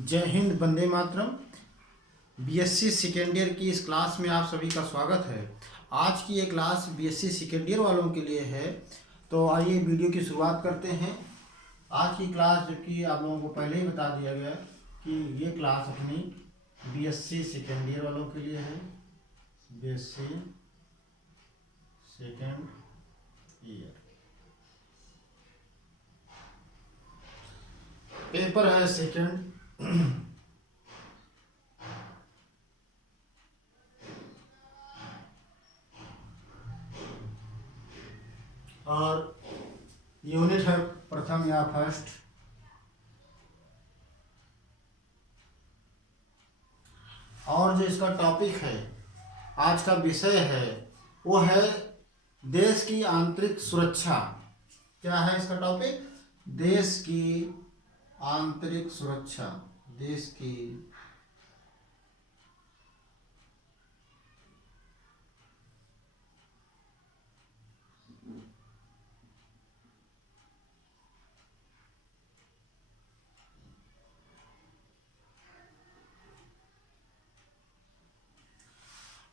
जय Hind, Vande Mataram. BSc second year की इस क्लास में आप सभी का स्वागत है। आज की ये क्लास बीएससी सेकेंड ईयर वालों के लिए है। तो आइए वीडियो की शुरुआत करते हैं। आज की क्लास, जबकि आप लोगों को पहले ही बता दिया गया कि ये क्लास अपनी बीएससी सेकेंड ईयर वालों के लिए है। बीएससी सेकेंड ईयर पेपर है सेकेंड। और यूनिट है प्रथम या फर्स्ट। और जो इसका टॉपिक है, आज का विषय है, वो है देश की आंतरिक सुरक्षा। क्या है इसका टॉपिक? देश की आंतरिक सुरक्षा। देश की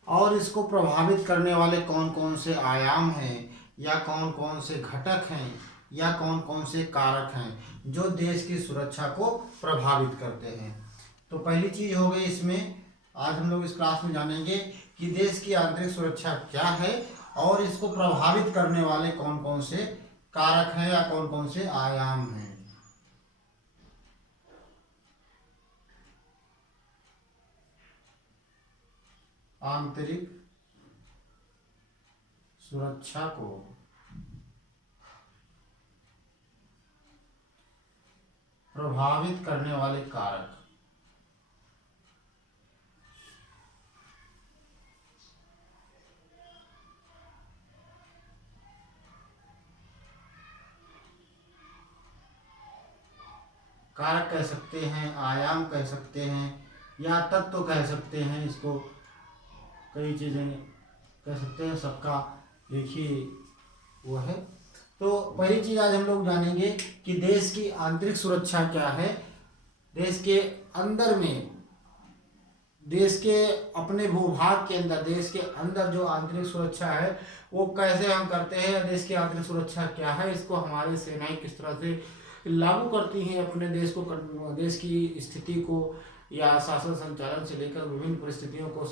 और इसको प्रभावित करने वाले कौन कौन से आयाम हैं, या कौन कौन से घटक हैं, या कौन कौन से कारक हैं जो देश की सुरक्षा को प्रभावित करते हैं। तो पहली चीज हो गई इसमें, आज हम लोग इस क्लास में जानेंगे कि देश की आंतरिक सुरक्षा क्या है और इसको प्रभावित करने वाले कौन कौन से कारक हैं या कौन कौन से आयाम हैं। आंतरिक सुरक्षा को प्रभावित करने वाले कारक। कारक कह सकते हैं, आयाम कह सकते हैं, या तत्व कह सकते हैं। इसको कई चीज़ें कह सकते हैं, सबका एक ही वो है। तो पहली चीज़ आज हम लोग जानेंगे कि देश की आंतरिक सुरक्षा क्या है। देश के अंदर में, देश के अपने भूभाग के अंदर, देश के अंदर जो आंतरिक सुरक्षा है वो कैसे हम करते हैं, देश की आंतरिक सुरक्षा क्या है, इसको हमारी सेनाएं किस तरह से लागू करती हैं अपने देश को, देश की स्थिति को या शासन संचालन से लेकर विभिन्न परिस्थितियों को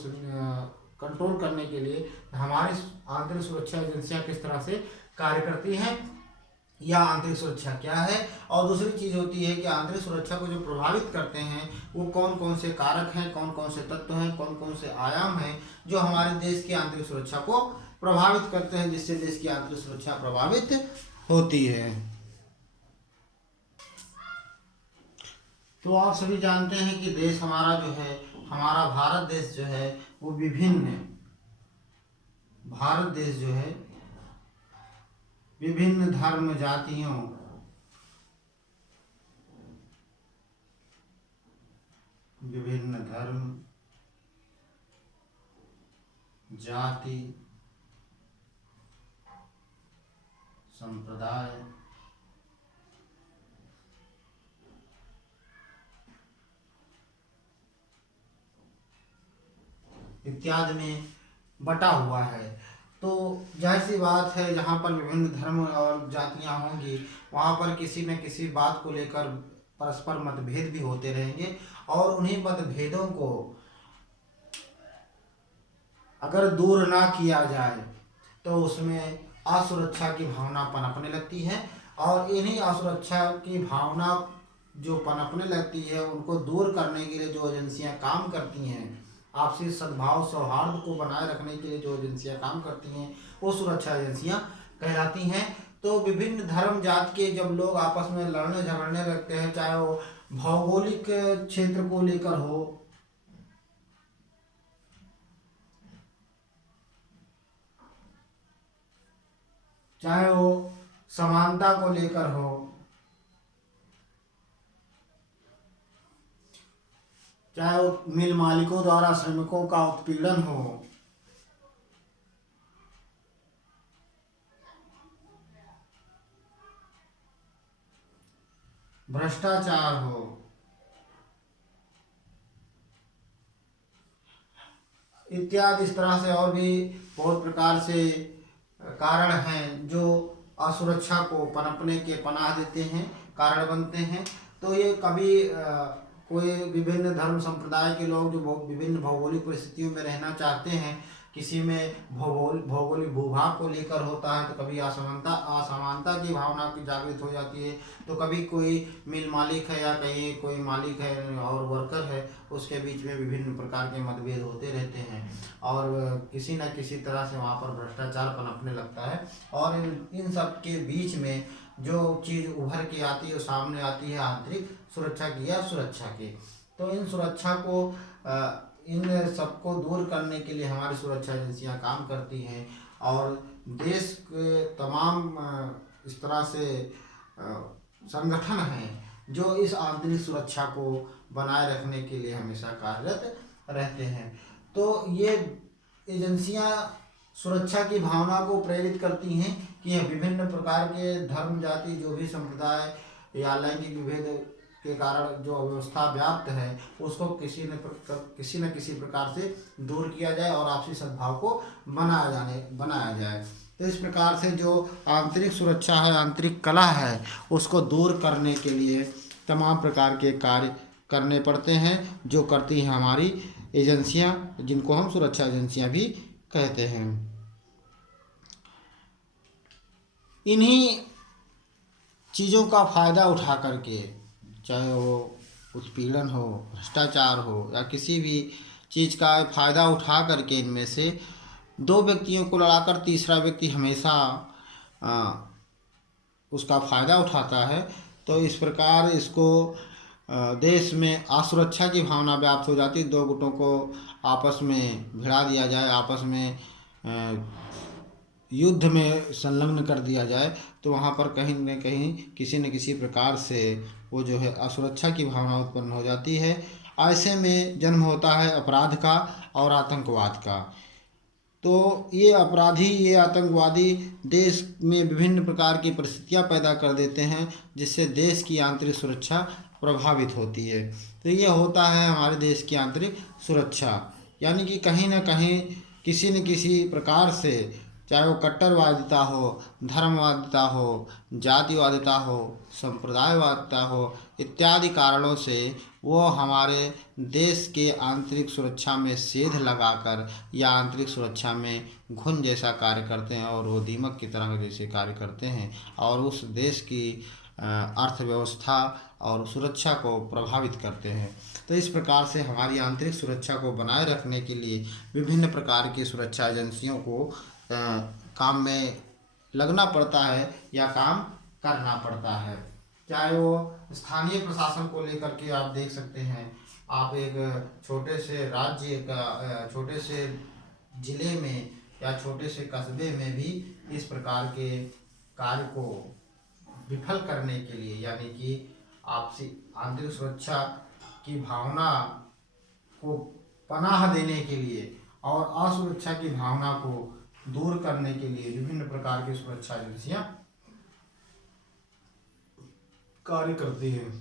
कंट्रोल करने के लिए हमारी आंतरिक सुरक्षा एजेंसियां किस तरह से कार्य करती हैं, या आंतरिक सुरक्षा क्या है। और दूसरी चीज़ होती है कि आंतरिक सुरक्षा को जो प्रभावित करते हैं वो कौन कौन से कारक हैं, कौन कौन से तत्व हैं, कौन कौन से आयाम हैं जो हमारे देश की आंतरिक सुरक्षा को प्रभावित करते हैं, जिससे देश की आंतरिक सुरक्षा प्रभावित होती है। तो आप सभी जानते हैं कि देश हमारा जो है, हमारा भारत देश जो है वो विभिन्न, भारत देश जो है विभिन्न धर्म जातियों, विभिन्न धर्म जाति संप्रदाय इत्यादि में बटा हुआ है। तो जाहिर सी बात है, जहाँ पर विभिन्न धर्म और जातियाँ होंगी वहाँ पर किसी न किसी बात को लेकर परस्पर मतभेद भी होते रहेंगे, और उन्हीं मतभेदों को अगर दूर ना किया जाए तो उसमें असुरक्षा की भावना पनपने लगती है, और इन्हीं असुरक्षा की भावना जो पनपने लगती है उनको दूर करने के लिए जो एजेंसियां काम करती हैं, आपसी सद्भाव सौहार्द को बनाए रखने के लिए जो एजेंसियां काम करती हैं वो सुरक्षा एजेंसियां कहलाती हैं। तो विभिन्न धर्म जात के जब लोग आपस में लड़ने झगड़ने लगते हैं, चाहे वो भौगोलिक क्षेत्र को लेकर हो, चाहे वो समानता को लेकर हो, चाहे वो मिल मालिकों द्वारा श्रमिकों का उत्पीड़न हो, भ्रष्टाचार हो, इत्यादि इस तरह से और भी बहुत प्रकार से कारण हैं जो असुरक्षा को पनपने के पनाह देते हैं, कारण बनते हैं। तो ये कभी कोई विभिन्न धर्म संप्रदाय के लोग जो विभिन्न भौगोलिक परिस्थितियों में रहना चाहते हैं, किसी में भौगोलिक भूभाग को लेकर होता है, तो कभी असमानता की भावना की जागृत हो जाती है, तो कभी कोई मिल मालिक है या कहीं कोई मालिक है और वर्कर है, उसके बीच में विभिन्न प्रकार के मतभेद होते रहते हैं और किसी न किसी तरह से वहाँ पर भ्रष्टाचार पनपने लगता है। और इन सब के बीच में जो चीज़ उभर के आती है, सामने आती है आंतरिक सुरक्षा की या सुरक्षा की। तो इन सुरक्षा को इन सबको दूर करने के लिए हमारी सुरक्षा एजेंसियां काम करती हैं और देश के तमाम इस तरह से संगठन हैं जो इस आंतरिक सुरक्षा को बनाए रखने के लिए हमेशा कार्यरत रहते हैं। तो ये एजेंसियां सुरक्षा की भावना को प्रेरित करती हैं कि विभिन्न प्रकार के धर्म, जाति, जो भी संप्रदाय या लैंगिक विभेद के कारण जो अव्यवस्था व्याप्त है उसको किसी न किसी प्रकार से दूर किया जाए और आपसी सद्भाव को बनाया जाए। तो इस प्रकार से जो आंतरिक सुरक्षा है, आंतरिक कलह है, उसको दूर करने के लिए तमाम प्रकार के कार्य करने पड़ते हैं जो करती हैं हमारी एजेंसियां, जिनको हम सुरक्षा एजेंसियां भी कहते हैं। इन्हीं चीज़ों का फायदा उठा करके, चाहे वो उत्पीड़न हो, भ्रष्टाचार हो या किसी भी चीज़ का फायदा उठा करके इनमें से दो व्यक्तियों को लड़ाकर तीसरा व्यक्ति हमेशा उसका फ़ायदा उठाता है। तो इस प्रकार इसको देश में असुरक्षा की भावना व्याप्त हो जाती है। दो गुटों को आपस में भिड़ा दिया जाए, आपस में युद्ध में संलग्न कर दिया जाए, तो वहाँ पर कहीं न कहीं किसी न किसी प्रकार से वो जो है असुरक्षा की भावना उत्पन्न हो जाती है। ऐसे में जन्म होता है अपराध का और आतंकवाद का। तो ये अपराधी, ये आतंकवादी देश में विभिन्न प्रकार की परिस्थितियां पैदा कर देते हैं जिससे देश की आंतरिक सुरक्षा प्रभावित होती है। तो ये होता है हमारे देश की आंतरिक सुरक्षा, यानी कि कहीं ना कहीं किसी न किसी प्रकार से, चाहे वो कट्टरवादिता हो, धर्मवादिता हो, जातिवादिता हो, संप्रदायवादिता हो, इत्यादि कारणों से वो हमारे देश के आंतरिक सुरक्षा में सेध लगाकर या आंतरिक सुरक्षा में घुन जैसा कार्य करते हैं और वो दीमक की तरह जैसे कार्य करते हैं और उस देश की अर्थव्यवस्था और सुरक्षा को प्रभावित करते हैं। तो इस प्रकार से हमारी आंतरिक सुरक्षा को बनाए रखने के लिए विभिन्न प्रकार की सुरक्षा एजेंसियों को काम में लगना पड़ता है या काम करना पड़ता है। चाहे वो स्थानीय प्रशासन को लेकर के आप देख सकते हैं, आप एक छोटे से राज्य का, छोटे से जिले में या छोटे से कस्बे में भी इस प्रकार के कार्य को विफल करने के लिए, यानी कि आपसी आंतरिक सुरक्षा की भावना को पनाह देने के लिए और असुरक्षा की भावना को दूर करने के लिए विभिन्न प्रकार की सुरक्षा एजेंसियां कार्य करती है।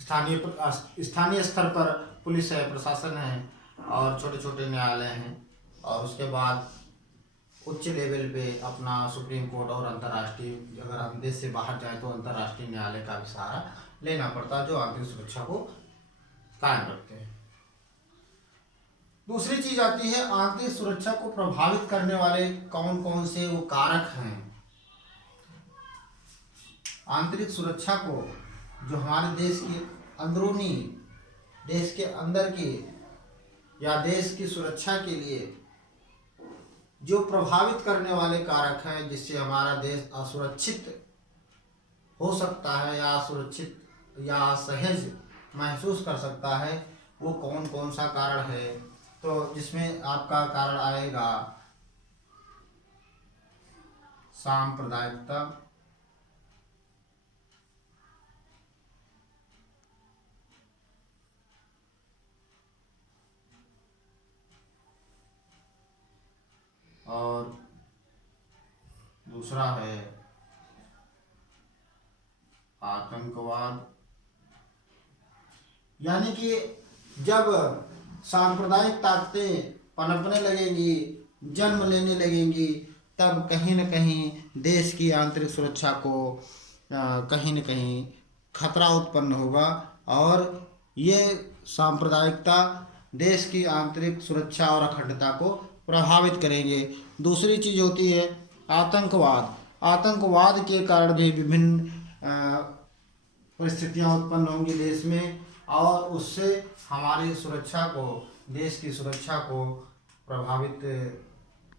स्थानीय स्तर पर पुलिस है, प्रशासन है और छोटे छोटे न्यायालय हैं, और उसके बाद उच्च लेवल पे अपना सुप्रीम कोर्ट और अंतर्राष्ट्रीय, अगर हम देश से बाहर जाए तो अंतर्राष्ट्रीय न्यायालय का भी सहारा लेना पड़ता है जो आंतरिक सुरक्षा को कायम रखते हैं। दूसरी चीज आती है आंतरिक सुरक्षा को प्रभावित करने वाले कौन कौन से वो कारक हैं। आंतरिक सुरक्षा को जो हमारे देश की अंदरूनी, देश के अंदर की या देश की सुरक्षा के लिए जो प्रभावित करने वाले कारक हैं, जिससे हमारा देश असुरक्षित हो सकता है या असुरक्षित या असहज महसूस कर सकता है, वो कौन कौन सा कारण है। तो जिसमें आपका कारण आएगा सांप्रदायिकता, और दूसरा है आतंकवाद। यानी कि जब सांप्रदायिक ताकतें पनपने लगेंगी, जन्म लेने लगेंगी, तब कहीं न कहीं देश की आंतरिक सुरक्षा को कहीं न कहीं खतरा उत्पन्न होगा और ये सांप्रदायिकता देश की आंतरिक सुरक्षा और अखंडता को प्रभावित करेंगे। दूसरी चीज़ होती है आतंकवाद। आतंकवाद के कारण भी विभिन्न परिस्थितियां उत्पन्न होंगी देश में और उससे हमारी सुरक्षा को, देश की सुरक्षा को प्रभावित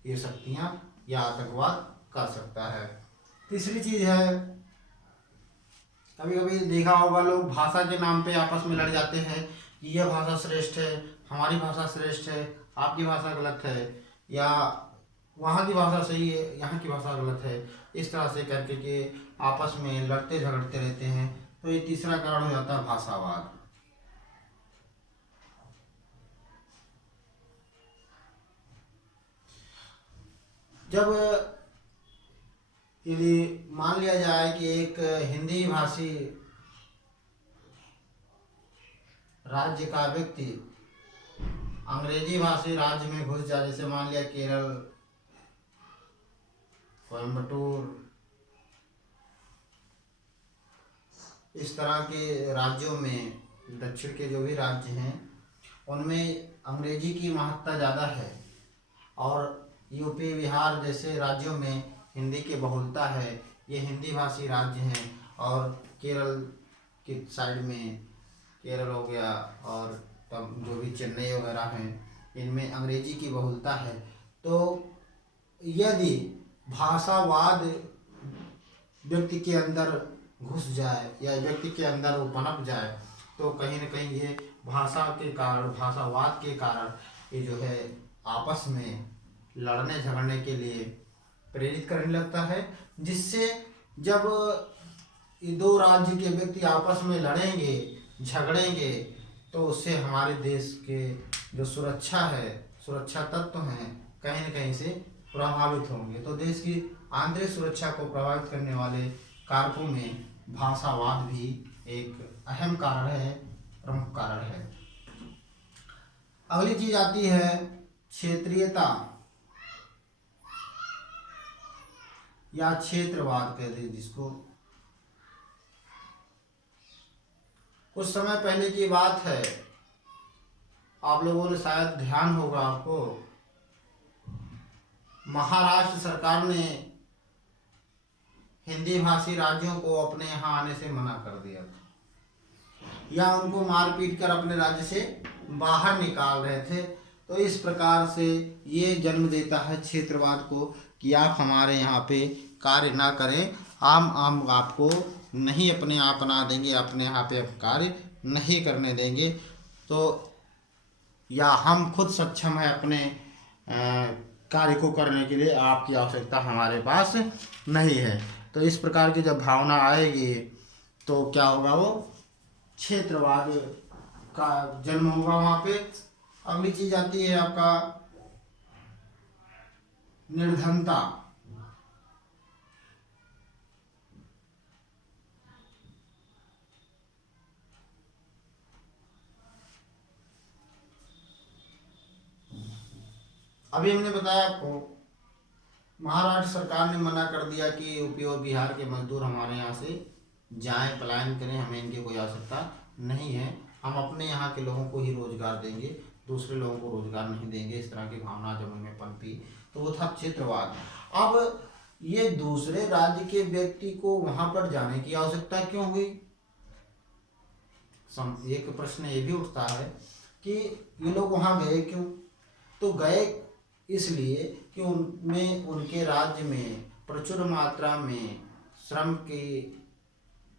ये शक्तियां या आतंकवाद कर सकता है। तीसरी चीज़ है, कभी कभी देखा होगा लोग भाषा के नाम पे आपस में लड़ जाते हैं कि यह भाषा श्रेष्ठ है, हमारी भाषा श्रेष्ठ है, आपकी भाषा गलत है, या वहाँ की भाषा सही है, यहाँ की भाषा गलत है। इस तरह से करके के आपस में लड़ते झगड़ते रहते हैं। तो ये तीसरा कारण हो जाता है भाषावाद। जब यदि मान लिया जाए कि एक हिंदी भाषी राज्य का व्यक्ति अंग्रेजी भाषी राज्य में घुस जाए, जैसे मान लिया केरल, कोयम्बटूर, इस तरह के राज्यों में, दक्षिण के जो भी राज्य हैं उनमें अंग्रेजी की महत्ता ज़्यादा है और यूपी बिहार जैसे राज्यों में हिंदी की बहुलता है, ये हिंदी भाषी राज्य हैं। और केरल की साइड में केरल हो गया और तब जो भी चेन्नई वगैरह हैं, इनमें अंग्रेजी की बहुलता है। तो यदि भाषावाद व्यक्ति के अंदर घुस जाए या व्यक्ति के अंदर वो पनप जाए, तो कहीं न कहीं ये भाषा के कारण, भाषावाद के कारण ये जो है आपस में लड़ने झगड़ने के लिए प्रेरित करने लगता है, जिससे जब ये दो राज्य के व्यक्ति आपस में लड़ेंगे झगड़ेंगे तो उससे हमारे देश के जो सुरक्षा है, सुरक्षा तत्व हैं, कहीं न कहीं से प्रभावित होंगे। तो देश की आंतरिक सुरक्षा को प्रभावित करने वाले कारकों में भाषावाद भी एक अहम कारण है, प्रमुख कारण है। अगली चीज आती है क्षेत्रीयता या क्षेत्रवाद कहते हैं जिसको। कुछ समय पहले की बात है, आप लोगों ने शायद ध्यान होगा आपको, महाराष्ट्र सरकार ने हिंदी भाषी राज्यों को अपने यहाँ आने से मना कर दिया था या उनको मारपीट कर अपने राज्य से बाहर निकाल रहे थे। तो इस प्रकार से ये जन्म देता है क्षेत्रवाद को कि आप हमारे यहाँ पे कार्य ना करें, हम आपको नहीं अपने आप बना देंगे, अपने यहाँ पे कार्य नहीं करने देंगे, तो या हम खुद सक्षम है अपने कार्य को करने के लिए, आपकी आवश्यकता हमारे पास नहीं है। तो इस प्रकार की जब भावना आएगी तो क्या होगा, वो क्षेत्रवाद का जन्म होगा वहाँ पे। अगली चीज आती है आपका निर्धनता। अभी हमने बताया आपको महाराष्ट्र सरकार ने मना कर दिया कि यूपी और बिहार के मजदूर हमारे यहाँ से जाएं, पलायन करें, हमें इनकी कोई आवश्यकता नहीं है, हम अपने यहाँ के लोगों को ही रोजगार देंगे, दूसरे लोगों को रोजगार नहीं देंगे। इस तरह की भावना जब उनमें पनपी तो वो था क्षेत्रवाद। अब ये दूसरे राज्य के व्यक्ति को वहां पर जाने की आवश्यकता क्यों हुई? एक प्रश्न ये भी उठता है कि ये लोग वहां गए क्यों? तो गए इसलिए कि उनमें, उनके राज्य में प्रचुर मात्रा में श्रम की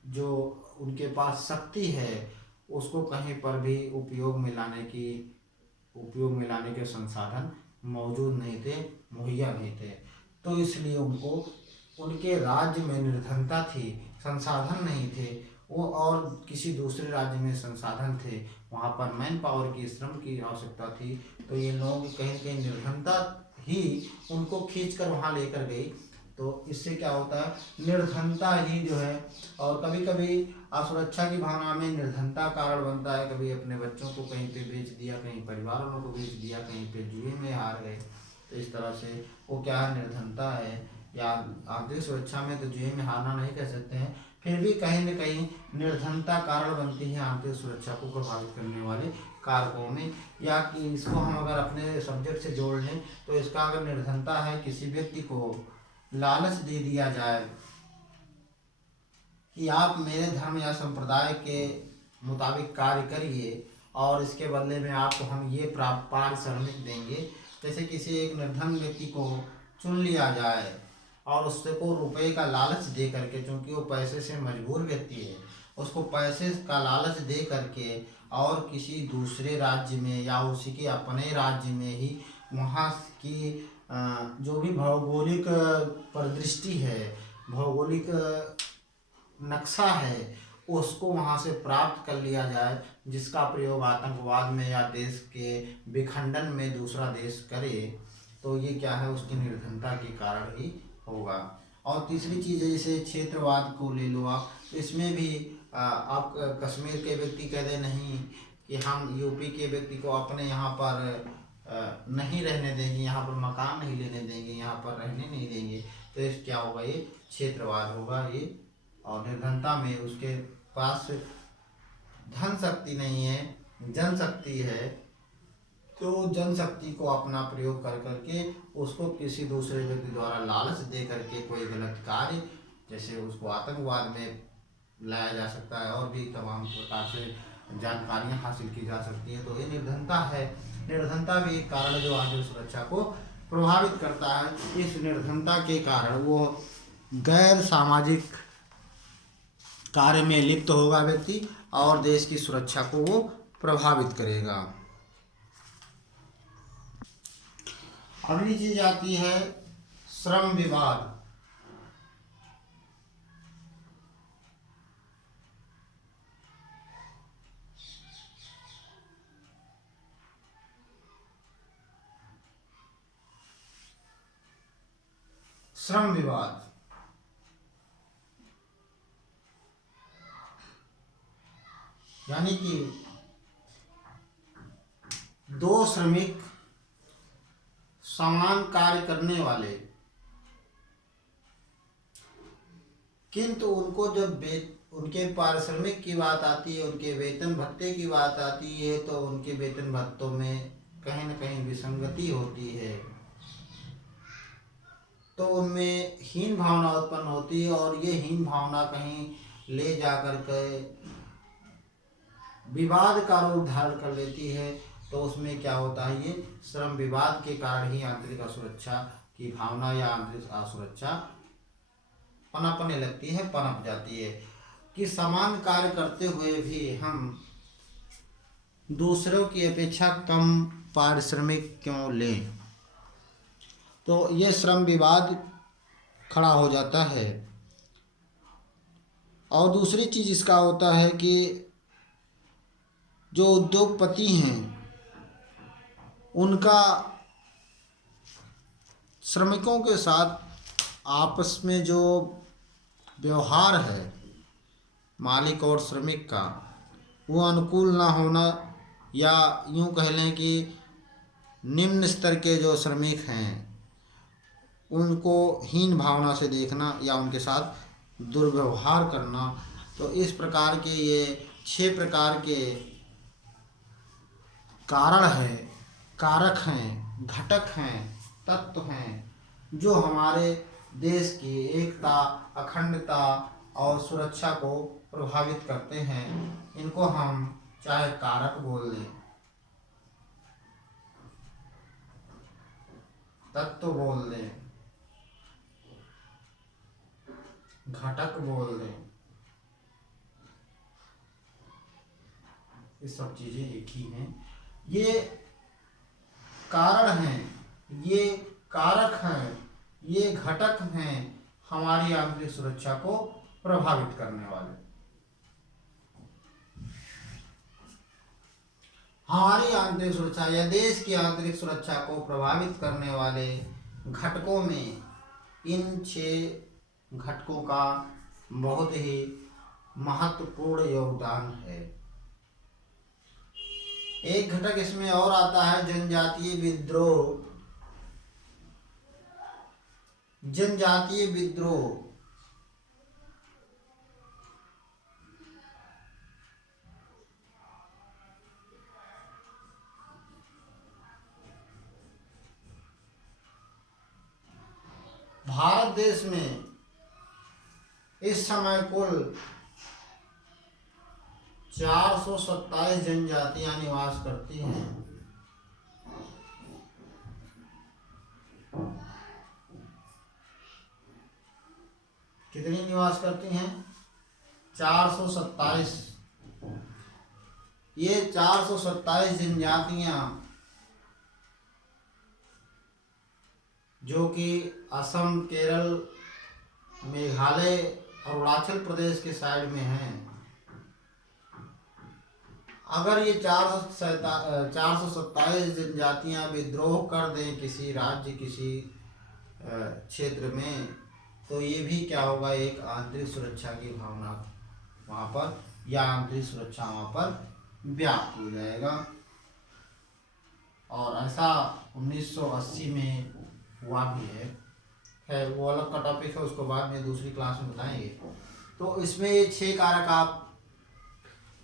जो उनके पास शक्ति है उसको कहीं पर भी उपयोग में लाने के संसाधन मौजूद नहीं थे, मुहैया नहीं थे। तो इसलिए उनको उनके राज्य में निर्धनता थी, संसाधन नहीं थे वो, और किसी दूसरे राज्य में संसाधन थे, वहाँ पर मैन पावर की, श्रम की आवश्यकता थी। तो ये लोग कहीं न कहीं निर्धनता ही उनको खींच कर वहाँ लेकर गई। तो इससे क्या होता है, निर्धनता ही जो है, और कभी कभी असुरक्षा की भावना में निर्धनता कारण बनता है। कभी अपने बच्चों को कहीं पे बेच दिया, कहीं परिवार वालों को बेच दिया, कहीं पे जुए में हार गए, तो इस तरह से वो क्या है, निर्धनता है। या आंतरिक सुरक्षा में तो जुए में हारना नहीं कह सकते हैं, फिर भी कहीं न कहीं निर्धनता कारण बनती है आंतरिक सुरक्षा को प्रभावित करने वाले कारकों में। या कि इसको हम अगर अपने सब्जेक्ट से जोड़ लें तो इसका अगर निर्धनता है, किसी व्यक्ति को लालच दे दिया जाए कि आप मेरे धर्म या संप्रदाय के मुताबिक कार्य करिए और इसके बदले में आपको हम ये पारिश्रमिक देंगे। जैसे किसी एक निर्धन व्यक्ति को चुन लिया जाए और उससे को रुपए का लालच दे करके, क्योंकि वो पैसे से मजबूर व्यक्ति है, उसको पैसे का लालच दे करके और किसी दूसरे राज्य में या उसी के अपने राज्य में ही वहाँ की जो भी भौगोलिक परिदृष्टि है, भौगोलिक नक्शा है, उसको वहाँ से प्राप्त कर लिया जाए, जिसका प्रयोग आतंकवाद में या देश के विखंडन में दूसरा देश करे, तो ये क्या है, उसकी निर्धनता के कारण ही होगा। और तीसरी चीज़ है, जैसे क्षेत्रवाद को ले लो आप, तो इसमें भी आप कश्मीर के व्यक्ति कह दे नहीं कि हम यूपी के व्यक्ति को अपने यहाँ पर नहीं रहने देंगे, यहाँ पर मकान नहीं लेने देंगे, यहाँ पर रहने नहीं देंगे, तो इस क्या होगा, ये क्षेत्रवाद होगा ये। और निर्धनता में उसके पास धन शक्ति नहीं है, जनशक्ति है, तो जनशक्ति को अपना प्रयोग कर करके उसको किसी दूसरे व्यक्ति द्वारा लालच दे करके कोई गलत कार्य, जैसे उसको आतंकवाद में लाया जा सकता है, और भी तमाम प्रकार से जानकारियां हासिल की जा सकती हैं। तो ये निर्धनता है। निर्धनता भी एक कारण जो आंतरिक सुरक्षा को प्रभावित करता है। इस निर्धनता के कारण वो गैर सामाजिक कार्य में लिप्त होगा व्यक्ति और देश की सुरक्षा को वो प्रभावित करेगा। अगली चीज आती है श्रम विवाद। श्रम विवाद यानी कि दो श्रमिक समान कार्य करने वाले, किंतु उनको जब उनके पारिश्रमिक की बात आती है, उनके वेतन भत्ते की बात आती है, तो उनके वेतन भत्तों में कहीं न कहीं विसंगति होती है, तो उनमें हीन भावना उत्पन्न होती है, और ये हीन भावना कहीं ले जाकर के विवाद का रूप धारण कर लेती है। तो उसमें क्या होता है, ये श्रम विवाद के कारण ही आंतरिक असुरक्षा की भावना या आंतरिक असुरक्षा पनपने लगती है, पनप जाती है कि समान कार्य करते हुए भी हम दूसरों की अपेक्षा कम पारिश्रमिक क्यों लें। तो ये श्रम विवाद खड़ा हो जाता है। और दूसरी चीज़ इसका होता है कि जो उद्योगपति हैं उनका श्रमिकों के साथ आपस में जो व्यवहार है मालिक और श्रमिक का, वो अनुकूल ना होना, या यूँ कह लें कि निम्न स्तर के जो श्रमिक हैं उनको हीन भावना से देखना या उनके साथ दुर्व्यवहार करना। तो इस प्रकार के ये 6 प्रकार के कारण हैं, कारक हैं, घटक हैं, तत्व हैं, जो हमारे देश की एकता, अखंडता और सुरक्षा को प्रभावित करते हैं। इनको हम चाहे कारक बोल दें, तत्व बोल दें, घटक बोल दें, ये सब चीजें एक ही हैं। ये कारण हैं, ये कारक हैं, ये घटक हैं हमारी आंतरिक सुरक्षा को प्रभावित करने वाले। हमारी आंतरिक सुरक्षा या देश की आंतरिक सुरक्षा को प्रभावित करने वाले घटकों में इन 6 घटकों का बहुत ही महत्वपूर्ण योगदान है। एक घटक इसमें और आता है जनजातीय विद्रोह। जनजातीय विद्रोह भारत देश में इस समय कुल 427 जनजातियां निवास करती हैं। कितनी निवास करती हैं? 427। ये 427 जनजातियां जो कि असम, केरल, मेघालय, अरुणाचल प्रदेश के साइड में हैं। अगर ये 427 जनजातियां विद्रोह कर दें किसी राज्य, किसी क्षेत्र में, तो ये भी क्या होगा, एक आंतरिक सुरक्षा की भावना वहाँ पर, या आंतरिक सुरक्षा वहाँ पर व्याप्त हो जाएगा। और ऐसा 1980 में हुआ भी है। वो अलग का टॉपिक है, उसको बाद में दूसरी क्लास में बताएंगे। तो इसमें ये 6 कारक आप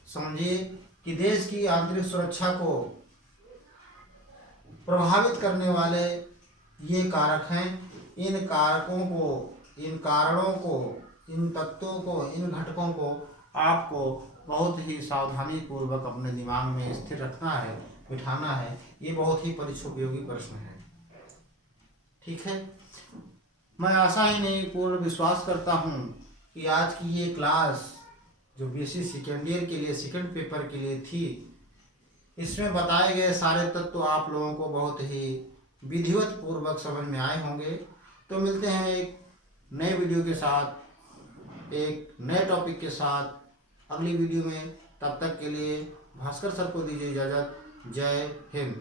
समझिए कि देश की आंतरिक सुरक्षा को प्रभावित करने वाले ये कारक हैं। इन कारकों को, इन कारणों को, इन तत्वों को, इन घटकों को आपको बहुत ही सावधानी पूर्वक अपने दिमाग में स्थिर रखना है, बिठाना है। ये बहुत ही परीक्षोपयोगी प्रश्न है। ठीक है, मैं आशा ही नहीं पूर्ण विश्वास करता हूँ कि आज की ये क्लास जो बीएससी सेकेंड ईयर के लिए, सेकंड पेपर के लिए थी, इसमें बताए गए सारे तत्व आप लोगों को बहुत ही विधिवत पूर्वक समझ में आए होंगे। तो मिलते हैं एक नए वीडियो के साथ, एक नए टॉपिक के साथ अगली वीडियो में। तब तक के लिए भास्कर सर को दीजिए इजाज़त। जय हिंद।